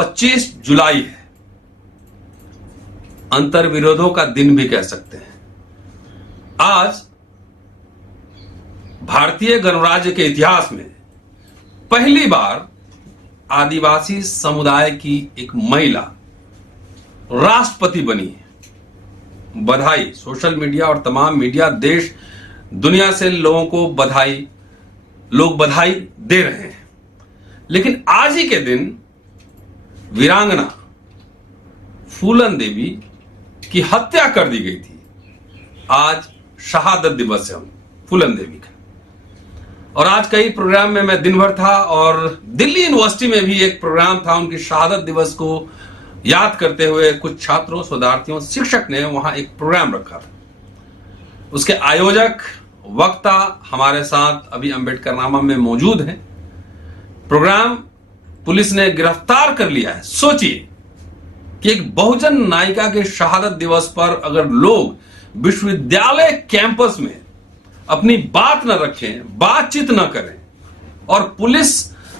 25 जुलाई है, अंतर्विरोधों का दिन भी कह सकते हैं। आज भारतीय गणराज्य के इतिहास में पहली बार आदिवासी समुदाय की एक महिला राष्ट्रपति बनी है। बधाई। सोशल मीडिया और तमाम मीडिया देश दुनिया से लोगों को लोग बधाई दे रहे हैं। लेकिन आज ही के दिन वीरांगना फूलन देवी की हत्या कर दी गई थी। आज शहादत दिवस है फूलन देवी का। और आज कई प्रोग्राम में मैं दिन भर था और दिल्ली यूनिवर्सिटी में भी एक प्रोग्राम था। उनकी शहादत दिवस को याद करते हुए कुछ छात्रों, शोधार्थियों, शिक्षक ने वहां एक प्रोग्राम रखा था। उसके आयोजक, वक्ता हमारे साथ अभी अंबेडकरनामा में मौजूद हैं। प्रोग्राम पुलिस ने गिरफ्तार कर लिया है। सोचिए कि एक बहुजन नायिका के शहादत दिवस पर अगर लोग विश्वविद्यालय कैंपस में अपनी बात न रखें, बातचीत न करें और पुलिस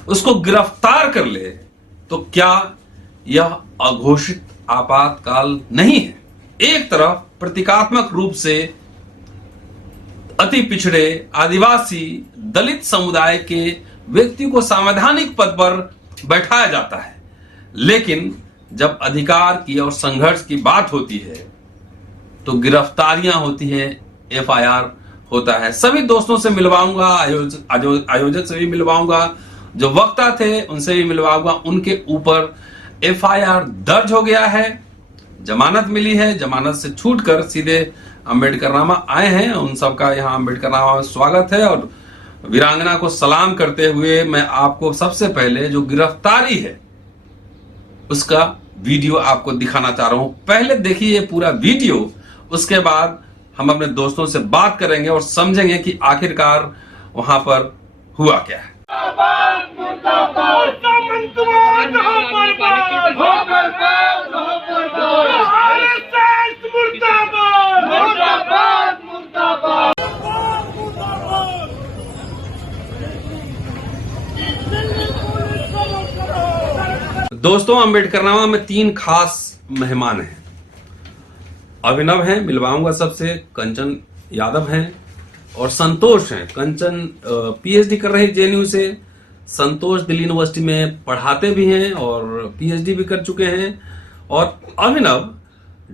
उसको गिरफ्तार कर ले, तो क्या यह अघोषित आपातकाल नहीं है? एक तरफ प्रतीकात्मक रूप से अति पिछड़े, आदिवासी, दलित समुदाय के व्यक्ति को संवैधानिक पद पर बैठाया जाता है, लेकिन जब अधिकार की और संघर्ष की बात होती है तो गिरफ्तारियां होती हैं, एफआईआर होता है। सभी दोस्तों से मिलवाऊंगा, आयोजक से भी मिलवाऊंगा, जो वक्ता थे उनसे भी मिलवाऊंगा। उनके ऊपर एफआईआर दर्ज हो गया है, जमानत मिली है, जमानत से छूटकर सीधे अंबेडकरनामा आए हैं। उन सबका यहाँ अंबेडकरनामा में स्वागत है। और वीरांगना को सलाम करते हुए मैं आपको सबसे पहले जो गिरफ्तारी है उसका वीडियो आपको दिखाना चाह रहा हूं। पहले देखिए ये पूरा वीडियो, उसके बाद हम अपने दोस्तों से बात करेंगे और समझेंगे कि आखिरकार वहां पर हुआ क्या है। दोस्तों, अंबेडकरनामा में 3 खास मेहमान हैं। अभिनव हैं, मिलवाऊंगा सबसे, कंचन यादव हैं और संतोष हैं। कंचन पीएचडी कर रहे हैं जेएनयू से। संतोष दिल्ली यूनिवर्सिटी में पढ़ाते भी हैं और पीएचडी भी कर चुके हैं। और अभिनव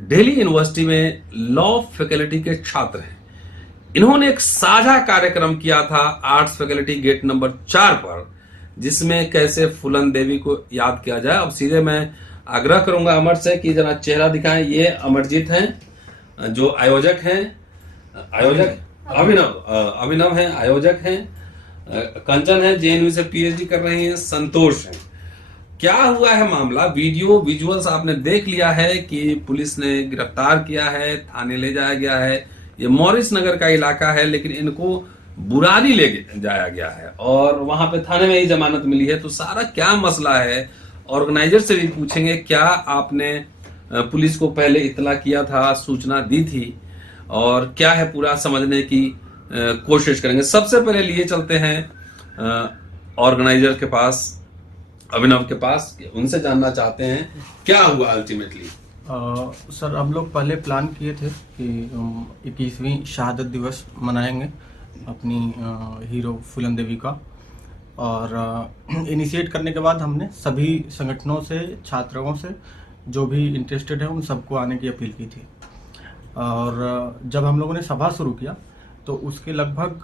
दिल्ली यूनिवर्सिटी में लॉ फैकल्टी के छात्र हैं। इन्होंने एक साझा कार्यक्रम किया था आर्ट्स फैकल्टी गेट नंबर 4 पर, जिसमें कैसे फूलन देवी को याद किया जाए। अब सीधे मैं आग्रह करूंगा अमर से कि जरा चेहरा दिखाएं। ये अमरजीत हैं जो आयोजक हैं, अभिनव हैं, आयोजक हैं। कंचन है, जेएनयू से पीएचडी कर रही हैं। संतोष हैं। क्या हुआ है मामला? वीडियो विजुअल्स आपने देख लिया है कि पुलिस ने गिरफ्तार किया है, थाने ले जाया गया है। ये मॉरिस नगर का इलाका है, लेकिन इनको बुरारी ले जाया गया है और वहां पे थाने में ही जमानत मिली है। तो सारा क्या मसला है, ऑर्गेनाइजर से भी पूछेंगे। क्या आपने पुलिस को पहले इतला किया था, सूचना दी थी, और क्या है पूरा समझने की कोशिश करेंगे। सबसे पहले लिए चलते हैं ऑर्गेनाइजर के पास, अभिनव के पास। उनसे जानना चाहते हैं क्या हुआ अल्टीमेटली। सर, हम लोग पहले प्लान किए थे कि 21वीं शहादत दिवस मनाएंगे अपनी हीरो फूलन देवी का। और इनिशिएट करने के बाद हमने सभी संगठनों से, छात्रों से, जो भी इंटरेस्टेड है उन सबको आने की अपील की थी। और जब हम लोगों ने सभा शुरू किया तो उसके लगभग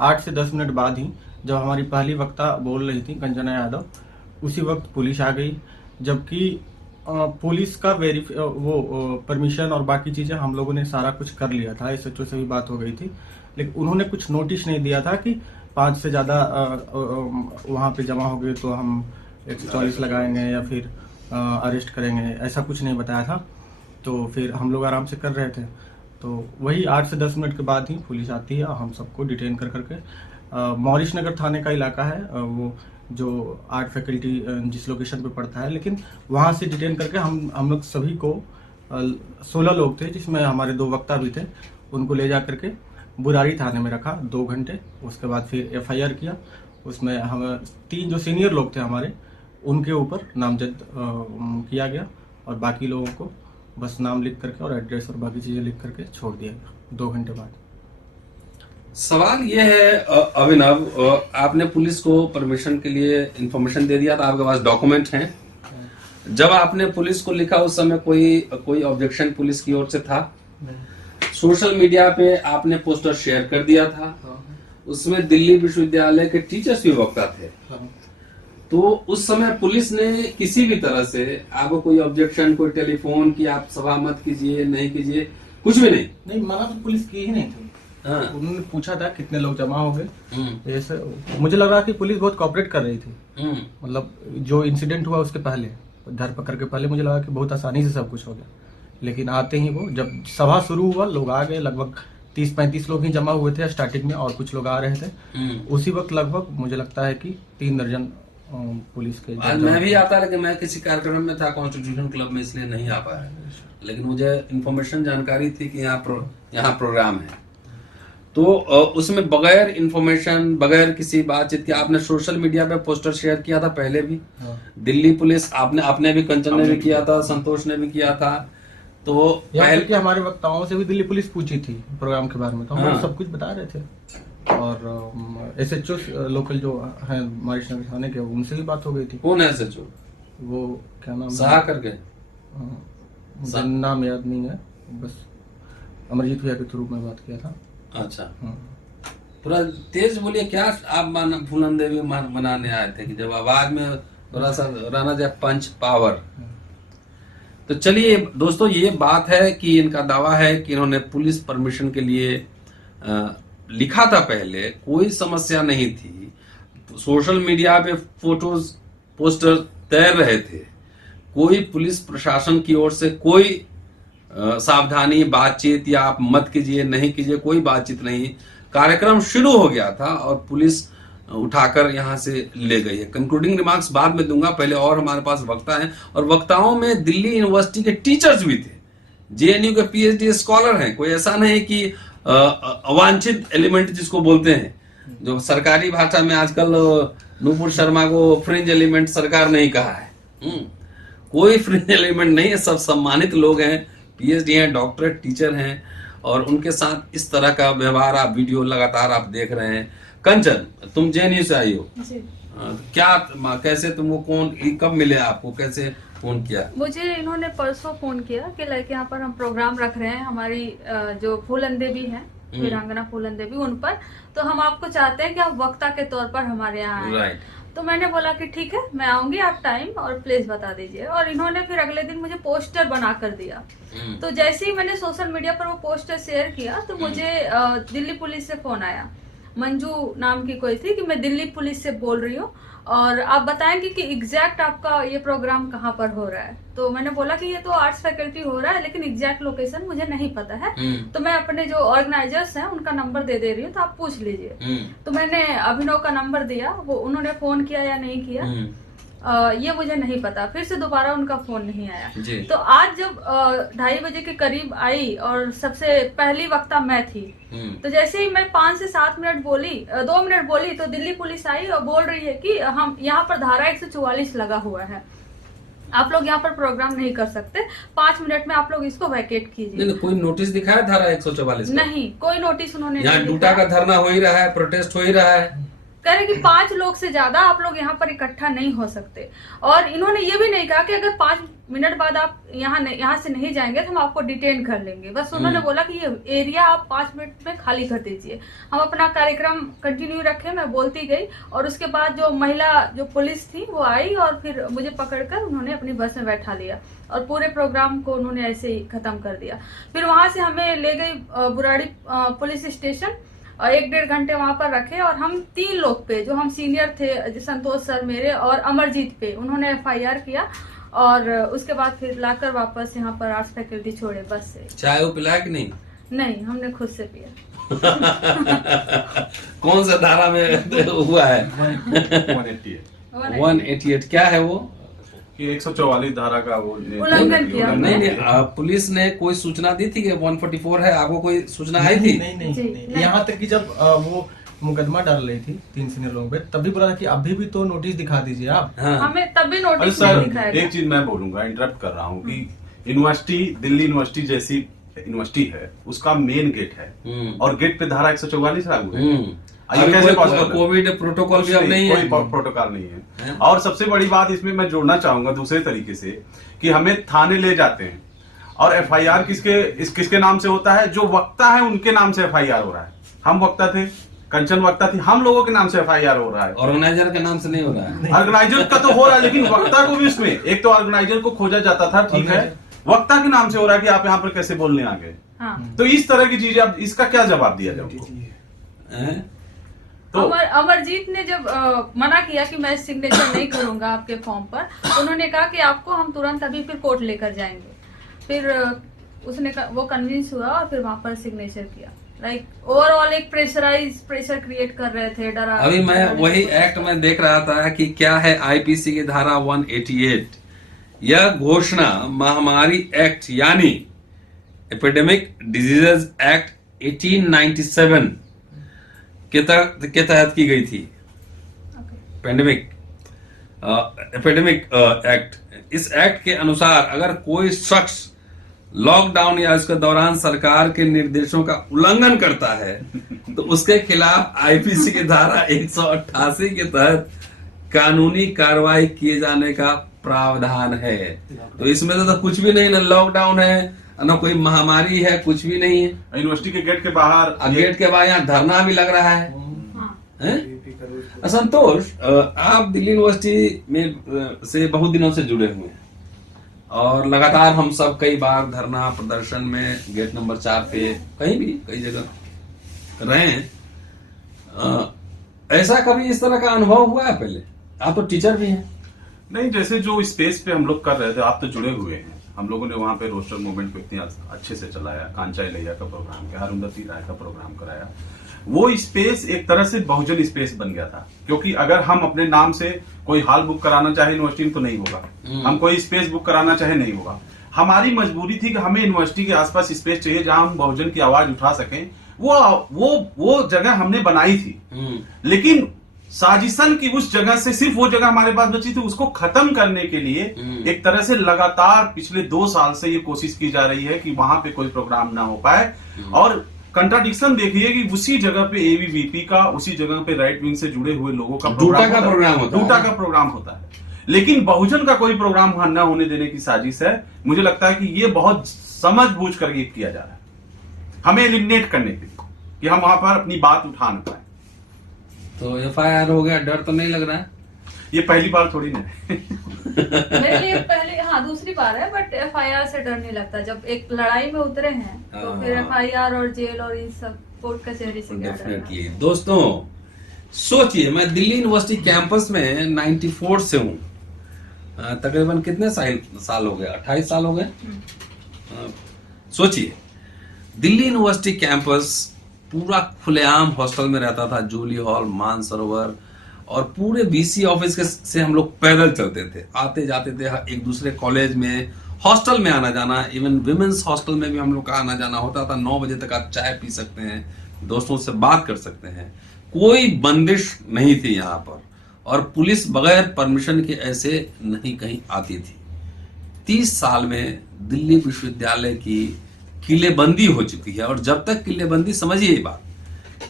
8 से 10 मिनट बाद ही जब हमारी पहली वक्ता बोल रही थी कंचना यादव, उसी वक्त पुलिस आ गई। जबकि पुलिस का परमिशन और बाकी चीज़ें हम लोगों ने सारा कुछ कर लिया था, एसएचओ से भी बात हो गई थी, लेकिन उन्होंने कुछ नोटिस नहीं दिया था कि 5 से ज़्यादा वहाँ पे जमा हो गए तो हम 144 लगाएंगे या फिर अरेस्ट करेंगे, ऐसा कुछ नहीं बताया था। तो फिर हम लोग आराम से कर रहे थे। तो वही 8 से 10 मिनट के बाद ही पुलिस आती है और हम सबको डिटेन कर करके मॉरिस नगर थाने का इलाका है, वो जो आर्ट फैकल्टी जिस लोकेशन पे पड़ता है, लेकिन वहाँ से डिटेन करके हम लोग सभी को 16 लोग थे, जिसमें हमारे 2 वक्ता भी थे, उनको ले जा करके बुरारी थाने में रखा 2 घंटे। उसके बाद फिर एफआईआर किया। उसमें हम 3 जो सीनियर लोग थे हमारे, उनके ऊपर नामजद किया गया और बाकी लोगों को बस नाम लिख करके और एड्रेस और बाकी चीज़ें लिख करके छोड़ दिया गया 2 घंटे बाद। सवाल ये है अभिनव, आपने पुलिस को परमिशन के लिए इंफॉर्मेशन दे दिया था, आपके पास डॉक्यूमेंट हैं। जब आपने पुलिस को लिखा उस समय कोई ऑब्जेक्शन पुलिस की ओर से था? सोशल मीडिया पे आपने पोस्टर शेयर कर दिया था, उसमें दिल्ली विश्वविद्यालय के टीचर्स भी वक्ता थे। तो उस समय पुलिस ने किसी भी तरह से आपको कोई ऑब्जेक्शन, कोई टेलीफोन कि आप सभा मत कीजिए, नहीं कीजिए, कुछ भी नहीं? मना तो पुलिस की ही नहीं थी। हाँ। उन्होंने पूछा था कितने लोग जमा हो गए, ऐसे मुझे लग रहा कि पुलिस बहुत कॉपरेट कर रही थी। मतलब जो इंसिडेंट हुआ उसके पहले, धरपकड़ के पहले मुझे लगा कि बहुत आसानी से सब कुछ हो गया, लेकिन आते ही वो जब सभा शुरू हुआ लोग आ गए, लगभग 30-35 लोग ही जमा हुए थे स्टार्टिंग में और कुछ लोग आ रहे थे। उसी वक्त लगभग मुझे लगता है कि 3 दर्जन पुलिस के। आज मैं भी आता, लेकिन मैं किसी कार्यक्रम में था कॉन्स्टिट्यूशन क्लब में, इसलिए नहीं आ पाया, लेकिन मुझे इन्फॉर्मेशन जानकारी थी कि यहाँ प्रोग्राम है। तो उसमें बगैर इन्फॉर्मेशन, बगैर किसी बातचीत के आपने सोशल मीडिया पे पोस्टर शेयर किया था पहले भी। दिल्ली पुलिस आपने भी, कंचन ने भी किया था, संतोष ने भी किया था। तो पहले हमारे वक्ताओं से भी दिल्ली पुलिस पूछी थी प्रोग्राम के बारे में, तो हम सब कुछ बता रहे थे। और SHO लोकल जो है हमारे थाने के, उनसे भी बात हो गई थी। कौन है SHO? वो क्या नाम शाह करके, मुझे नाम याद नहीं है, बस अमरजीत भैया के थ्रू में बात किया था। अच्छा, पूरा तेज बोलिए। क्या आप फूलन देवी मनाने आए थे कि जब आवाज में थोड़ा सा रहना जाए पंच पावर? तो चलिए दोस्तों, ये बात है कि इनका दावा है कि इन्होंने पुलिस परमिशन के लिए लिखा था, पहले कोई समस्या नहीं थी। सोशल मीडिया पे फोटोज, पोस्टर तैर रहे थे, कोई पुलिस प्रशासन की ओर से कोई सावधानी, बातचीत या आप मत कीजिए, नहीं कीजिए, कोई बातचीत नहीं। कार्यक्रम शुरू हो गया था और पुलिस उठाकर यहां से ले गई है। कंक्लूडिंग रिमार्क्स बाद में दूंगा, पहले और हमारे पास वक्ता हैं, और वक्ताओं में दिल्ली यूनिवर्सिटी के टीचर्स भी थे, JNU के PhD स्कॉलर हैं। कोई ऐसा नहीं कि अवांछित एलिमेंट जिसको बोलते हैं, जो सरकारी भाषा में आजकल नूपुर शर्मा को फ्रिंज एलिमेंट सरकार नहीं कहा है। कोई फ्रिंज एलिमेंट नहीं है, सब सम्मानित लोग हैं, PhD हैं, डॉक्टरेट टीचर हैं, और उनके साथ इस तरह का व्यवहार आप वीडियो लगातार आप देख रहे हैं। कंचन, तुम JNU से आई हो, क्या कैसे तुमको कौन कब मिले, आपको कैसे फोन किया? मुझे इन्होंने परसों फोन किया कि लाइक यहाँ पर हम प्रोग्राम रख रहे हैं, हमारी जो फूलन देवी है, वीरांगना फूलन देवी, उन पर, तो हम आपको चाहते हैं कि आप वक्ता के तौर पर हमारे यहाँ आए। राइट। तो मैंने बोला कि ठीक है, मैं आऊंगी, आप टाइम और प्लेस बता दीजिए। और इन्होंने फिर अगले दिन मुझे पोस्टर बना कर दिया। तो जैसे ही मैंने सोशल मीडिया पर वो पोस्टर शेयर किया तो मुझे दिल्ली पुलिस से फोन आया, मंजू नाम की कोई थी, कि मैं दिल्ली पुलिस से बोल रही हूँ और आप बताएंगे कि एग्जैक्ट आपका ये प्रोग्राम कहाँ पर हो रहा है। तो मैंने बोला कि ये तो आर्ट्स फैकल्टी हो रहा है, लेकिन एग्जैक्ट लोकेशन मुझे नहीं पता है, तो मैं अपने जो ऑर्गेनाइजर्स हैं उनका नंबर दे रही हूँ, तो आप पूछ लीजिए। तो मैंने अभिनव का नंबर दिया, वो उन्होंने फोन किया या नहीं किया ये मुझे नहीं पता। फिर से दोबारा उनका फोन नहीं आया। तो आज जब 2:30 बजे के करीब आई और सबसे पहली वक्ता मैं थी, तो जैसे ही मैं 5 से 7 मिनट बोली, 2 मिनट बोली, तो दिल्ली पुलिस आई और बोल रही है कि हम यहाँ पर धारा 144 लगा हुआ है, आप लोग यहाँ पर प्रोग्राम नहीं कर सकते, 5 मिनट में आप लोग इसको वैकेट कीजिए। नहीं, कोई नोटिस दिखाया धारा 144? नहीं, कोई नोटिस उन्होंने यहाँ डूटा का धरना हो ही रहा है, प्रोटेस्ट हो ही रहा है, कह रहे कि 5 लोग से ज्यादा आप लोग यहाँ पर इकट्ठा नहीं हो सकते। और इन्होंने ये भी नहीं कहा कि अगर 5 मिनट बाद आप यहाँ से नहीं जाएंगे तो हम आपको डिटेन कर लेंगे। बस उन्होंने बोला कि ये एरिया आप 5 मिनट में खाली कर दीजिए। हम अपना कार्यक्रम कंटिन्यू रखे, मैं बोलती गई, और उसके बाद जो महिला जो पुलिस थी वो आई और फिर मुझे पकड़कर उन्होंने अपनी बस में बैठा लिया और पूरे प्रोग्राम को उन्होंने ऐसे ही खत्म कर दिया। फिर वहां से हमें ले गई बुराड़ी पुलिस स्टेशन और 1-1.5 घंटे वहां पर रखे, और हम 3 लोग पे, जो हम सीनियर थे, संतोष सर मेरे और अमरजीत पे, उन्होंने FIR किया, और उसके बाद फिर लाकर वापस यहाँ पर आर्ट्स फैकल्टी छोड़े बस से। चाय वो पिलाया कि नहीं? नहीं, हमने खुद से पिया। कौन सा धारा में हुआ है? 188 क्या है वो? कि 144 धारा का वो उल्लंघन किया। नहीं, पुलिस ने कोई सूचना दी थी कि 144 है, आपको कोई सूचना आई थी? नहीं। यहाँ तक कि जब वो मुकदमा डाल रही थी 3 सीनियर लोगों पे, तभी बोला था कि अभी भी तो नोटिस दिखा दीजिए आप। हाँ हमें तब भी अरे नोटिस नहीं सर दिखाया एक गया। चीज मैं बोलूंगा, इंटरप्ट कर रहा हूँ कि यूनिवर्सिटी, दिल्ली यूनिवर्सिटी जैसी यूनिवर्सिटी है, उसका मेन गेट है और गेट पे धारा 144 लागू है। ये कैसे possible है? कोविड प्रोटोकॉल भी अब नहीं है, कोई प्रोटोकॉल नहीं है। और सबसे बड़ी बात इसमें मैं जोड़ना चाहूंगा दूसरे तरीके से कि हमें थाने ले जाते हैं और एफआईआर किसके नाम से होता है? जो वक्ता है उनके नाम से एफआईआर हो रहा है। हम वक्ता थे, कंचन वक्ता थी, हम लोगों के नाम से एफआईआर हो रहा है, ऑर्गेनाइजर के नाम से नहीं हो रहा है। ऑर्गेनाइजर का तो हो रहा है, लेकिन वक्ता को भी उसमें, एक तो ऑर्गेनाइजर को खोजा जाता था, ठीक है, वक्ता के नाम से हो रहा है कि आप यहाँ पर कैसे बोलने आ गए। हाँ। तो इस तरह की चीजें, अब इसका क्या जवाब दिया जाए उनको? तो अमरजीत ने जब मना किया कि मैं सिग्नेचर नहीं करूंगा आपके फॉर्म पर, तो उन्होंने कहा कि आपको हम तुरंत अभी फिर कोर्ट लेकर जाएंगे। फिर वो कन्विंस हुआ और फिर वहां पर सिग्नेचर किया। लाइक ओवरऑल एक प्रेशर क्रिएट कर रहे थे, डरा। अभी मैं वही एक्ट में देख रहा था कि क्या है आईपीसी की धारा 188। यह घोषणा महामारी एक्ट यानी एपिडेमिक डिजीजेज एक्ट 1897 के तहत की गई थी। एपिडेमिक एक्ट, इस एक्ट के अनुसार अगर कोई शख्स लॉकडाउन या इसके दौरान सरकार के निर्देशों का उल्लंघन करता है तो उसके खिलाफ आईपीसी की धारा 188 के तहत कानूनी कार्रवाई किए जाने का प्रावधान है। तो इसमें तो कुछ भी नहीं, ना लॉकडाउन है ना कोई महामारी है, कुछ भी नहीं है। यूनिवर्सिटी के गेट के बाहर, गेट के बाहर यहाँ धरना भी लग रहा है। हैं? संतोष, आप दिल्ली यूनिवर्सिटी में से बहुत दिनों से जुड़े हुए हैं और लगातार हम सब कई बार धरना प्रदर्शन में गेट नंबर 4 पे कहीं भी कई जगह रहे हैं। ऐसा कभी इस तरह का अनुभव हुआ है पहले? आप तो टीचर भी हैं। नहीं, जैसे जो स्पेस पे हम लोग कर रहे थे, आप तो जुड़े हुए हैं। हम लोगों ने वहां पे रोस्टर मूवमेंट को इतने अच्छे से चलाया, कांचा इलैया का प्रोग्राम किया, अरुंधति राय का प्रोग्राम कराया। वो स्पेस एक तरह से बहुजन स्पेस बन गया था, क्योंकि अगर हम अपने नाम से कोई हॉल बुक कराना चाहे यूनिवर्सिटी में तो नहीं होगा, हम कोई स्पेस बुक कराना चाहे नहीं होगा। हमारी मजबूरी थी कि हमें यूनिवर्सिटी के आसपास स्पेस चाहिए जहां हम बहुजन की आवाज उठा सकें। वो जगह हमने बनाई थी, लेकिन साजिशन की उस जगह से सिर्फ वो जगह हमारे पास बची थी, उसको खत्म करने के लिए एक तरह से लगातार पिछले 2 साल से ये कोशिश की जा रही है कि वहां पे कोई प्रोग्राम ना हो पाए। और कंट्राडिक्शन देखिए कि उसी जगह पे एबीवीपी का, उसी जगह पे राइट विंग से जुड़े हुए लोगों का प्रोग्राम होता है, लेकिन बहुजन का कोई प्रोग्राम वहां न होने देने की साजिश है। मुझे लगता है कि ये बहुत समझबूझ कर ये किया जा रहा है, हमें एलिमिनेट करने के लिए, कि हम वहां पर अपनी बात उठा न पाए। तो एफआईआर हो गया, डर तो नहीं लग रहा है? ये पहली बार थोड़ी ना मेरे लिए पहले, हाँ दूसरी बार है, बट एफआईआर से डर नहीं लगता। जब एक लड़ाई में उतरे हैं तो फिर एफआईआर और जेल और इन सब कोर्ट कचहरी से क्या डरना। डेफिनेटली। दोस्तों सोचिए, मैं दिल्ली यूनिवर्सिटी कैंपस में 94 से हूँ, तकरीबन कितने साल हो गए? 28 साल हो गए। सोचिए, दिल्ली यूनिवर्सिटी कैंपस पूरा खुलेआम हॉस्टल में रहता था, जूली हॉल, मानसरोवर, और पूरे बीसी ऑफिस से हम लोग पैदल चलते थे, आते जाते थे एक दूसरे कॉलेज में, हॉस्टल में आना जाना। इवन विमेंस हॉस्टल में भी हम लोग का आना जाना होता था। 9 बजे तक आप चाय पी सकते हैं, दोस्तों से बात कर सकते हैं, कोई बंदिश नहीं थी यहाँ पर, और पुलिस बगैर परमिशन के ऐसे नहीं कहीं आती थी। 30 साल में दिल्ली विश्वविद्यालय की किलेबंदी हो चुकी है, और जब तक किलेबंदी, समझिए ये बात,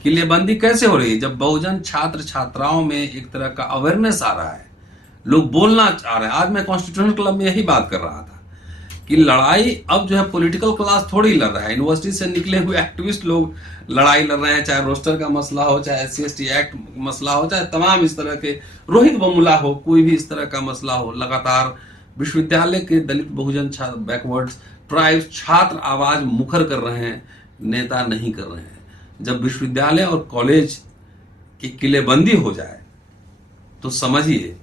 किलेबंदी कैसे हो रही है? जब बहुजन छात्र छात्राओं में एक तरह का अवेयरनेस आ रहा है, लोग बोलना चाह रहे हैं। आज मैं कॉन्स्टिट्यूशन क्लब में यही बात कर रहा था कि लड़ाई अब जो है पॉलिटिकल क्लास थोड़ी लड़ रहा है, यूनिवर्सिटी से निकले हुए एक्टिविस्ट लोग लड़ाई लड़ रहे हैं, चाहे रोस्टर का मसला हो, चाहे SC/ST एक्ट मसला हो, चाहे तमाम इस तरह के, रोहित बमुला हो, कोई भी इस तरह का मसला हो। लगातार विश्वविद्यालय के दलित, बहुजन छात्र, बैकवर्ड्स, ट्राइब्स छात्र आवाज मुखर कर रहे हैं, नेता नहीं कर रहे हैं। जब विश्वविद्यालय और कॉलेज की किलेबंदी हो जाए तो समझिए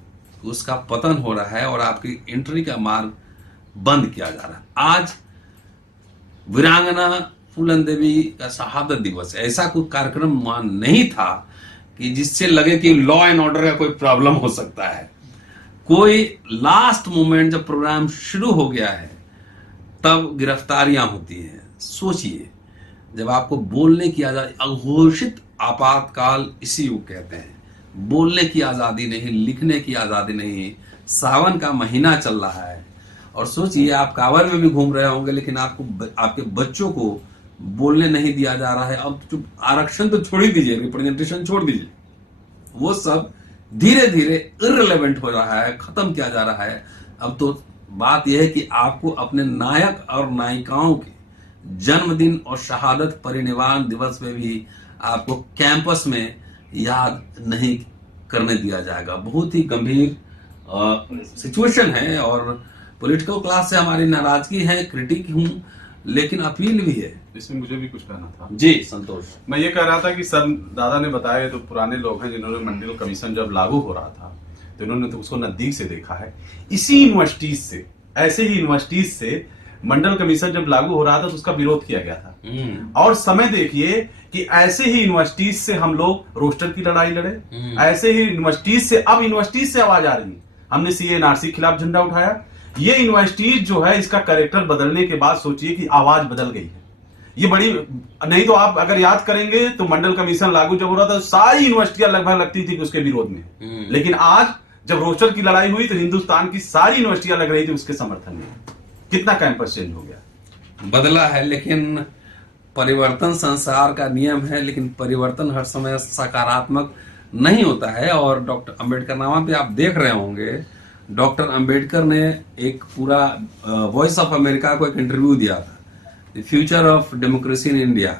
उसका पतन हो रहा है और आपकी एंट्री का मार्ग बंद किया जा रहा है। आज वीरांगना फूलन देवी का शहादत दिवस, ऐसा कोई कार्यक्रम वहां नहीं था कि जिससे लगे कि लॉ एंड ऑर्डर का कोई प्रॉब्लम हो सकता है। कोई लास्ट मोमेंट जब प्रोग्राम शुरू हो गया है तब गिरफ्तारियां होती हैं। सोचिए, जब आपको बोलने की आजादी, अघोषित आपातकाल इसी को कहते हैं। बोलने की आजादी नहीं, लिखने की आजादी नहीं। सावन का महीना चल रहा है और सोचिए आप कांवर में भी घूम रहे होंगे, लेकिन आपको आपके बच्चों को बोलने नहीं दिया जा रहा है। अब चुप, आरक्षण तो छोड़ ही दीजिए, रिप्रेजेंटेशन छोड़ दीजिए, वो सब धीरे धीरे इररिलेवेंट हो रहा है, खत्म किया जा रहा है। अब तो बात यह है कि आपको अपने नायक और नायिकाओं के जन्मदिन और शहादत परिनिर्वाण दिवस में भी आपको कैंपस में याद नहीं करने दिया जाएगा। बहुत ही गंभीर सिचुएशन है और पॉलिटिकल क्लास से हमारी नाराजगी है, क्रिटिक हूं, लेकिन अपील भी है। इसमें मुझे भी कुछ कहना था। जी संतोष, मैं ये कह रहा था कि सर दादा ने बताया, तो पुराने लोग हैं जिन्होंने मंडल कमीशन जब लागू हो रहा था तो इन्होंने तो उसको नजदीक से देखा है। इसी यूनिवर्सिटीज से, ऐसे ही यूनिवर्सिटीज से मंडल कमीशन जब लागू हो रहा था तो उसका विरोध किया गया था। और समय देखिए कि ऐसे ही यूनिवर्सिटीज से हम लोग रोस्टर की लड़ाई लड़े, ऐसे ही यूनिवर्सिटीज से, अब यूनिवर्सिटीज से आवाज आ रही है। हमने सीए एनआरसी के खिलाफ झंडा उठाया। ये यूनिवर्सिटीज जो है, इसका कैरेक्टर बदलने के बाद सोचिए कि आवाज बदल गई है। ये बड़ी, नहीं तो आप अगर याद करेंगे तो मंडल कमीशन लागू जब हो रहा था सारी यूनिवर्सिटियां लगभग लगती थी कि उसके विरोध में, लेकिन आज जब रोस्टर की लड़ाई हुई तो हिंदुस्तान की सारी यूनिवर्सिटियां लग रही थी उसके समर्थन में। कितना कैंपस चेंज हो गया, बदला है। लेकिन परिवर्तन संसार का नियम है, लेकिन परिवर्तन हर समय सकारात्मक नहीं होता है। और डॉक्टर अंबेडकर नामा पे आप देख रहे होंगे, डॉक्टर अंबेडकर ने एक पूरा वॉइस ऑफ अमेरिका को एक इंटरव्यू दिया था, the future of democracy in India,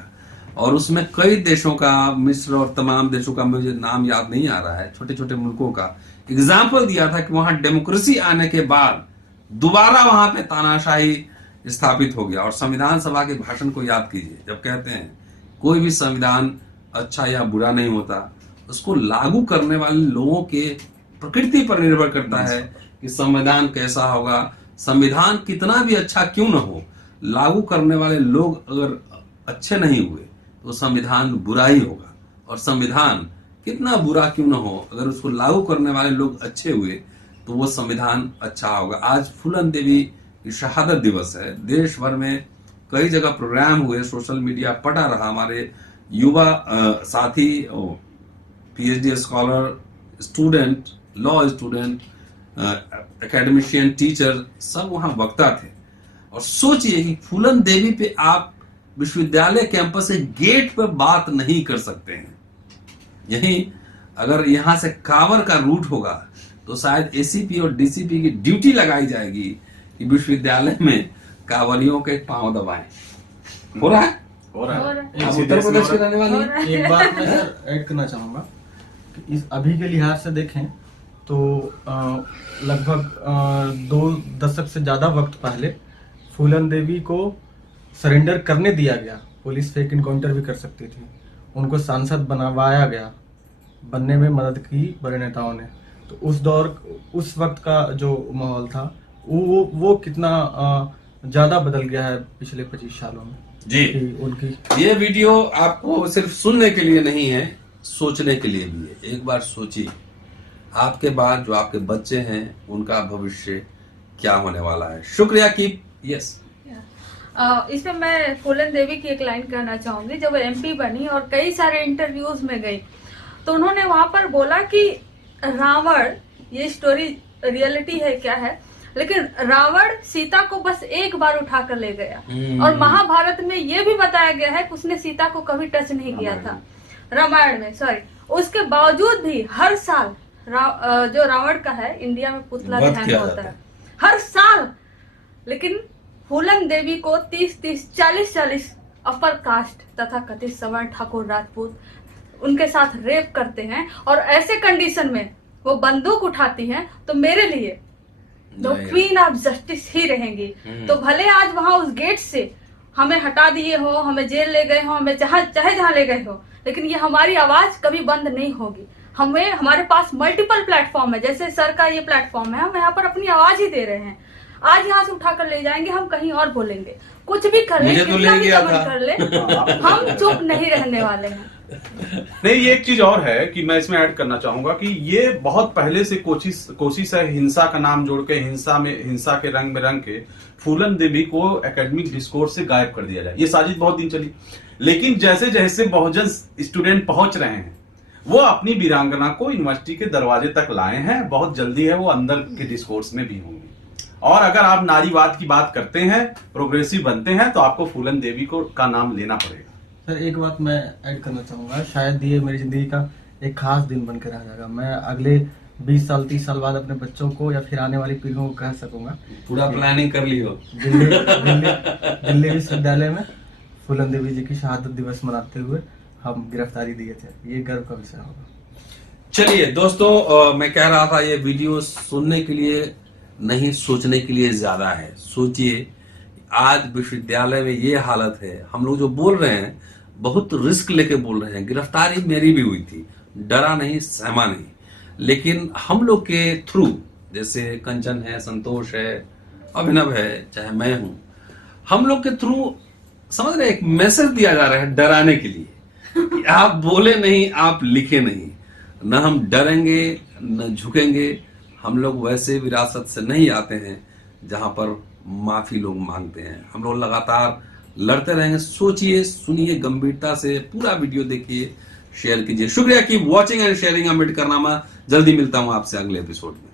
और उसमें कई देशों का, मिस्र और तमाम देशों का, मुझे नाम याद नहीं आ रहा है, छोटे छोटे मुल्कों का एग्जाम्पल दिया था कि वहां डेमोक्रेसी आने के बाद दोबारा वहां पे तानाशाही स्थापित हो गया। और संविधान सभा के भाषण को याद कीजिए, जब कहते हैं कोई भी संविधान अच्छा या बुरा नहीं होता, उसको लागू करने वाले लोगों के प्रकृति पर निर्भर करता है कि संविधान कैसा होगा। संविधान कितना भी अच्छा क्यों न हो, लागू करने वाले लोग अगर अच्छे नहीं हुए तो संविधान बुरा ही होगा। और संविधान कितना बुरा क्यों न हो, अगर उसको लागू करने वाले लोग अच्छे हुए तो वो संविधान अच्छा होगा। आज फूलन देवी की शहादत दिवस है, देश भर में कई जगह प्रोग्राम हुए, सोशल मीडिया पटा रहा। हमारे युवा साथी, PhD scholar, student, law student, academician, teacher, सब वहां वक्ता थे। और सोचिए कि फूलन देवी पे आप विश्वविद्यालय कैंपस के गेट पर बात नहीं कर सकते हैं। यही अगर यहां से कांवर का रूट होगा तो शायद एसीपी और डीसीपी की ड्यूटी लगाई जाएगी कि विश्वविद्यालय में कांवरियों के पांव दबाएं। हो रहा है, हो रहा है। आप उत्तर प्रदेश के रहने वाले हैं। एक बात मैं सर ऐड करना चाहूंगा कि इस अभी के लिहाज से देखें तो लगभग 2 दशक से ज्यादा वक्त पहले फूलन देवी को सरेंडर करने दिया गया। पुलिस फेक इनकाउंटर भी कर सकती थी, उनको सांसद बनवाया गया, बनने में मदद की बड़े नेताओं ने। तो उस वक्त का जो माहौल था वो कितना ज्यादा बदल गया है पिछले 25 सालों में। जी, उनकी ये वीडियो आपको सिर्फ सुनने के लिए नहीं है, सोचने के लिए भी है। एक बार सोचिए, आपके बाद जो आपके बच्चे हैं उनका भविष्य क्या होने वाला है। शुक्रिया की यस। इसमें मैं फूलन देवी की एक लाइन कहना चाहूंगी। जब एमपी बनी और कई सारे इंटरव्यूज में गई तो उन्होंने वहां पर बोला कि रावण, ये स्टोरी रियलिटी है क्या है, लेकिन रावण सीता को बस एक बार उठाकर ले गया। और महाभारत में ये भी बताया गया है कि उसने सीता को कभी टच नहीं किया था, रामायण में सॉरी। उसके बावजूद भी हर साल जो रावण का है इंडिया में पुतला दहन होता है हर साल, लेकिन फूलन देवी को 30-30, 40-40 अपर कास्ट तथा कथित सवर्ण, ठाकुर, राजपूत उनके साथ रेप करते हैं। और ऐसे कंडीशन में वो बंदूक उठाती हैं तो मेरे लिए तो क्वीन ऑफ जस्टिस ही रहेंगी। तो भले आज वहां उस गेट से हमें हटा दिए हो, हमें जेल ले गए हो, हमें चाहे जहां ले गए हो, लेकिन ये हमारी आवाज कभी बंद नहीं होगी। हमारे पास मल्टीपल प्लेटफॉर्म है, जैसे सर का ये प्लेटफॉर्म है, हम यहाँ पर अपनी आवाज ही दे रहे हैं। आज यहाँ से उठाकर ले जाएंगे, हम कहीं और बोलेंगे, कुछ भी कर ले, कितना भी कमेंट कर ले, हम चुप नहीं रहने वाले हैं। नहीं, ये एक चीज और है कि मैं इसमें ऐड करना चाहूंगा कि ये बहुत पहले से कोशिश है हिंसा का नाम जोड़ के, हिंसा के रंग में रंग के फूलन देवी को एकेडमिक डिस्कोर्स से गायब कर दिया जाए। ये साजिश बहुत दिन चली, लेकिन जैसे जैसे बहुजन स्टूडेंट पहुंच रहे हैं, वो अपनी वीरांगना को यूनिवर्सिटी के दरवाजे तक लाए हैं। बहुत जल्दी है वो अंदर के डिस्कोर्स में भी होंगे। और अगर आप नारीवाद की बात करते हैं, प्रोग्रेसिव बनते हैं, तो आपको फूलन देवी का नाम लेना पड़ेगा। सर एक बात मैं ऐड करना चाहूँगा, शायद ये मेरी ज़िंदगी का एक खास दिन बनकर रह जाएगा। मैं अगले 20 साल 30 साल बाद अपने बच्चों को या फिर आने वाली पीढ़ियों को कह सकूँगा, पूरा प्लानिंग कर लियो। दिल्ली विश्वविद्यालय में फूलन देवी जी की शहादत दिवस मनाते हुए हम गिरफ्तारी दिए थे। ये गर्व का विषय होगा। चलिए दोस्तों, मैं कह रहा था ये वीडियो सुनने के लिए नहीं, सोचने के लिए ज्यादा है। सोचिए, आज विश्वविद्यालय में ये हालत है। हम लोग जो बोल रहे हैं बहुत रिस्क लेके बोल रहे हैं। गिरफ्तारी मेरी भी हुई थी, डरा नहीं, सहमा नहीं। लेकिन हम लोग के थ्रू, जैसे कंचन है, संतोष है, अभिनव है, चाहे मैं हूं, हम लोग के थ्रू समझ रहे, एक मैसेज दिया जा रहा है डराने के लिए कि आप बोले नहीं, आप लिखे नहीं। न हम डरेंगे न झुकेंगे। हम लोग वैसे विरासत से नहीं आते हैं जहां पर माफी लोग मांगते हैं। हम लोग लगातार लड़ते रहेंगे। सोचिए, सुनिए, गंभीरता से पूरा वीडियो देखिए, शेयर कीजिए। शुक्रिया की वॉचिंग एंड शेयरिंग। अमिट करना, मैं जल्दी मिलता हूं आपसे अगले एपिसोड में।